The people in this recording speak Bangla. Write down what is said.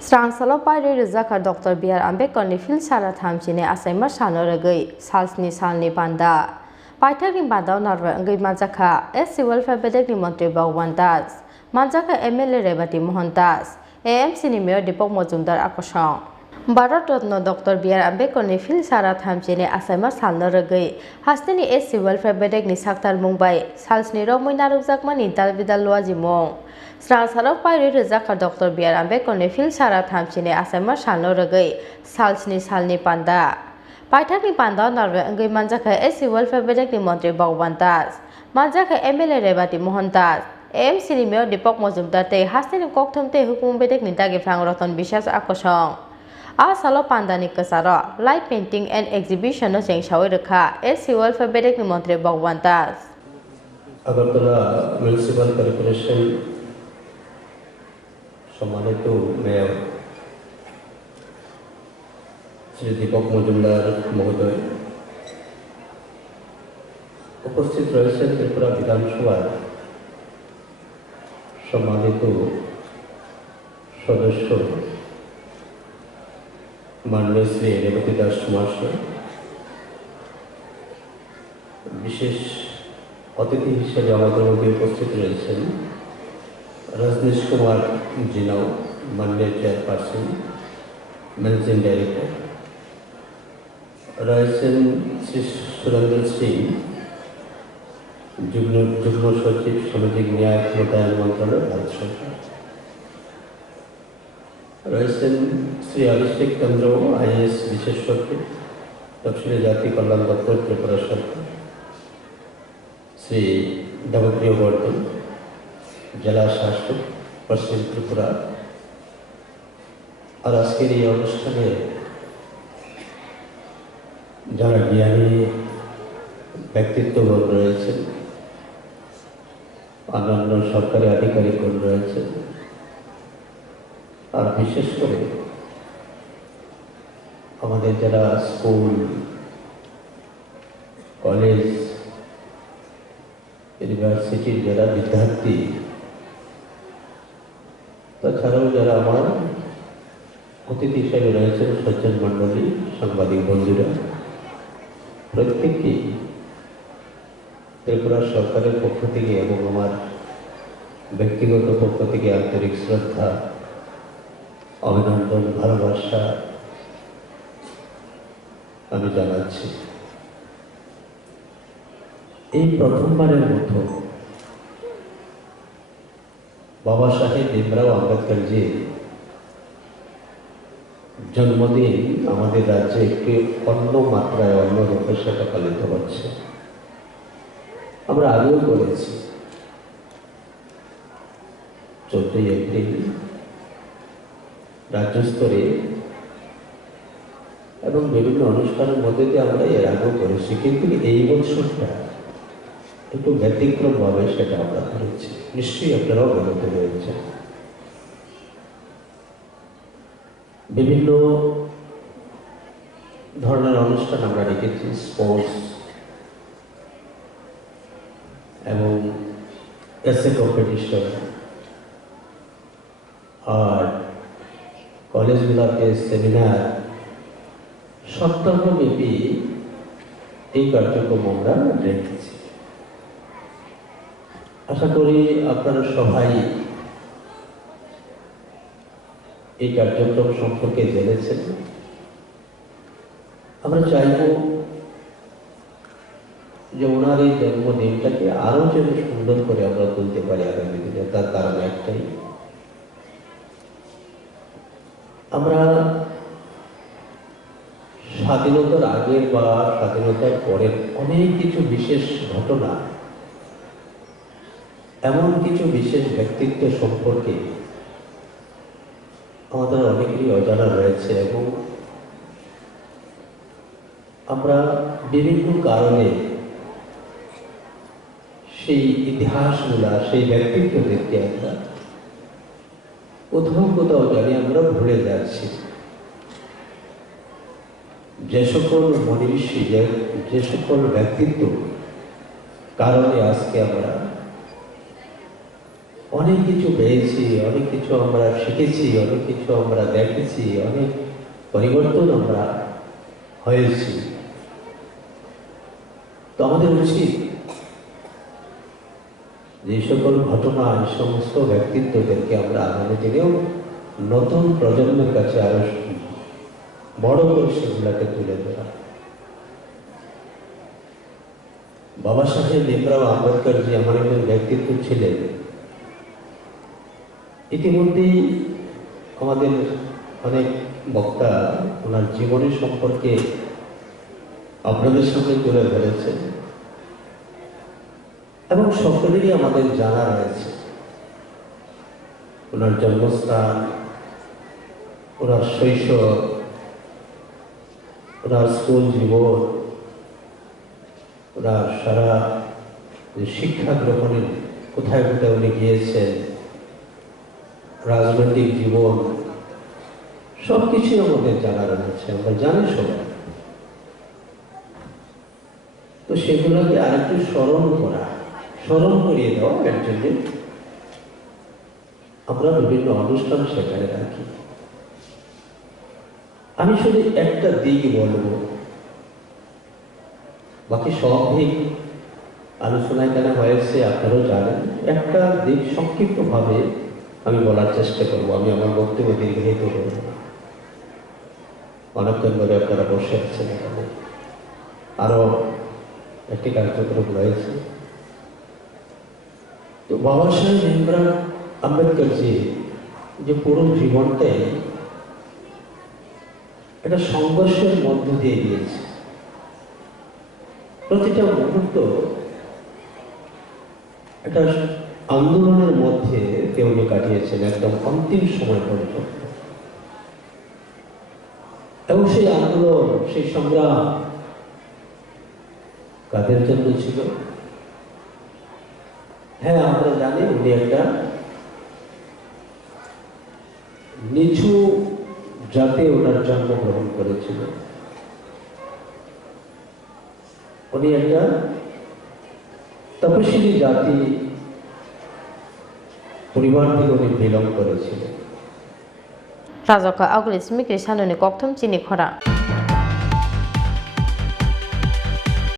Srangsalo Pairuwi Rwjakha Dr. B.R. Ambedkarni Philsara Thamchinwi Achaima Salno rwgui salni panda Paithakni bandao narwa wngwi manjakha SC Welfare Bedekni Mantri Bhagwan Das manjakha MLA Rebati Mohan Das AMC ni Mayor Deepak Majumdar akosong Bharat Ratna Dr. B.R. Ambedkarni Philsara Thamchinwi Achaima Salno rwgui hasteni SC Welfare Bedekni saktar mungbai salsni romui narukjakmani dalbidal luaji mung Srangsalo Pairuwi Rwjakha Dr. B.R. Ambedkarni Philsara Thamchinwi Achaima Salno rwgui salni panda Paithakni bandao narwa wngwi manjakha SC Welfare Bedekni Mantri Bhagwan Das manjakha MLA Rebati Mohan Das AMC ni Mayor Deepak Majumdar tei hasteni kokthum tei hukung bedekni dagifang Ratan Biswas akosong Salo pandani kasaro light painting and exhibition no jengsawi rwkha SC Welfare Bedekni Mantri Bhagwan Das Agartala Municipal Corporation সম্মানিত মেয়র শ্রী দীপক মজুমদার মহোদয় উপস্থিত রয়েছেন ত্রিপুরা বিধানসভার সম্মানিত সদস্য মাননীয় শ্রী রেবতী দাস মহাশয় বিশেষ অতিথি হিসেবে আমাদের মধ্যে উপস্থিত রয়েছেন रजनीश कुमार जिनाव माननीय chairperson managing director Raisen Shri Surendra Singh जुग्म सचिव सामाजिक न्याय मोतायन मंत्रालय भारत सरकार रयसेन श्री अभिषेक चंद्र IAS विशेष सचिव दक्षिण जाति कल्याण दफ्तर त्रिपुरा सरकार श्री देवप्रिय वर्धन জেলা শাসক পশ্চিম ত্রিপুরা আর আজকের এই অনুষ্ঠানে যারা জ্ঞানী ব্যক্তিত্বগণ রয়েছেন অন্যান্য সরকারি আধিকারিকগণ রয়েছেন আর বিশেষ করে আমাদের যারা স্কুল কলেজ ইউনিভার্সিটির যারা বিদ্যার্থী তাছাড়াও যারা আমার অতিথি হিসেবে রয়েছেন সজ্জন মণ্ডলী সাংবাদিক বন্ধুরা প্রত্যেককেই ত্রিপুরা সরকারের পক্ষ থেকে এবং আমার ব্যক্তিগত পক্ষ থেকে আন্তরিক শ্রদ্ধা অভিনন্দন ভালোবাসা আমি জানাচ্ছি এই প্রথমবারের মতো बाबा साहेब भीमराव आम्बेडकर जी जन्मदिन हमारे राज्य একটি অন্য মাত্রায় অন্য রূপে সেটা পালিত হচ্ছে আমরা আগেও করেছি 14 এপ্রিল রাজ্য স্তরে এবং বিভিন্ন অনুষ্ঠানের মধ্যে দিয়ে আমরা এর আগেও করেছি কিন্তু এই বছরটা একটু ব্যতিক্রমভাবে সেটা আমরা করেছি নিশ্চয়ই আপনারাও অবগত রয়েছেন বিভিন্ন ধরনের অনুষ্ঠান আমরা রেখেছি স্পোর্টস এবং এসে কম্পিটিশন আর কলেজগুলোতে সেমিনার সপ্তাহব্যাপী এই কার্যক্রম আমরা রেখেছি আশা করি আপনারা সবাই এই কার্যক্রম সম্পর্কে জেনেছেন আমরা চাইব যে ওনার এই জন্মদিনটাকে আরো যেন সুন্দর করে আমরা তুলতে পারি আগামী দিনে তার কারণ একটাই আমরা স্বাধীনতার আগের বা স্বাধীনতার পরের অনেক কিছু বিশেষ ঘটনা এমন কিছু বিশেষ ব্যক্তিত্ব সম্পর্কে আমাদের অনেকেরই অজানা রয়েছে এবং আমরা বিভিন্ন কারণে সেই ইতিহাসগুলা সেই ব্যক্তিত্বদেরকে আমরা কোথাও জানি আমরা ভুলে যাচ্ছি যে সকল মনীষী যে সকল ব্যক্তিত্ব কারণে আজকে আমরা অনেক কিছু পেয়েছি, অনেক কিছু আমরা শিখেছি, অনেক কিছু আমরা দেখেছি, অনেক পরিবর্তন আমরা হয়েছি। তো আমাদের উচিত যে সকল ঘটনা, এই সমস্ত ব্যক্তিত্বদেরকে আমরা আগামী দিনেও নতুন প্রজন্মের কাছে আরো বড় করে সেগুলাকে তুলে ধরা। বাবা সাহেব ভীমরাও আম্বেদকর জি আমার একজন ব্যক্তিত্ব ছিলেন। ইতিমধ্যেই আমাদের অনেক বক্তা ওনার জীবনী সম্পর্কে আপনাদের সামনে তুলে ধরেছেন এবং সকলেরই আমাদের জানা রয়েছে। ওনার জন্মস্থান, ওনার শৈশব, ওনার স্কুল জীবন, ওনার সারা শিক্ষা গ্রহণের কোথায় কোথায় উনি গিয়েছেন, রাজনৈতিক জীবন, সবকিছু আমাদের জানা রয়েছে, আমরা জানি সবাই। তো সেগুলোকে আরেকটু স্মরণ করিয়ে দেওয়া এর জন্য আমরা বিভিন্ন অনুষ্ঠান সেখানে রাখি। আমি শুধু একটা দিক বলবো, বাকি সব দিক আলোচনা এখানে হয়েছে, আপনারাও জানেন। একটা দিক সংক্ষিপ্তভাবে আমি বলার চেষ্টা করবো। আমি আমার বক্তব্য দীর্ঘায়িত করব না, অনেকক্ষণ ধরে আপনারা বসে আছেন এখানে। আরো একটি কার্যক্রম রয়েছে। তো বাবা সাহেব ভীমরাও আম্বেদকর জি যে পুরো জীবনটাই একটা সংঘর্ষের মধ্য দিয়ে দিয়েছে। প্রতিটা মুহূর্ত একটা আন্দোলনের মধ্যে উনি কাটিয়েছেন একদম অন্তিম সময় পর্যন্ত। এবং সেই আন্দোলন, সেই সংগ্রাম কাদের জন্য ছিল? হ্যাঁ, আমরা জানি উনি একটা নিচু জাতে ওনার জন্মগ্রহণ করেছিল। উনি একটা তপশিলি জাতি পরিবার থেকে উনি বিলং করেছিলেন। Rwjakha aglis mikri Salno ni kok Thamchinwi Khorang.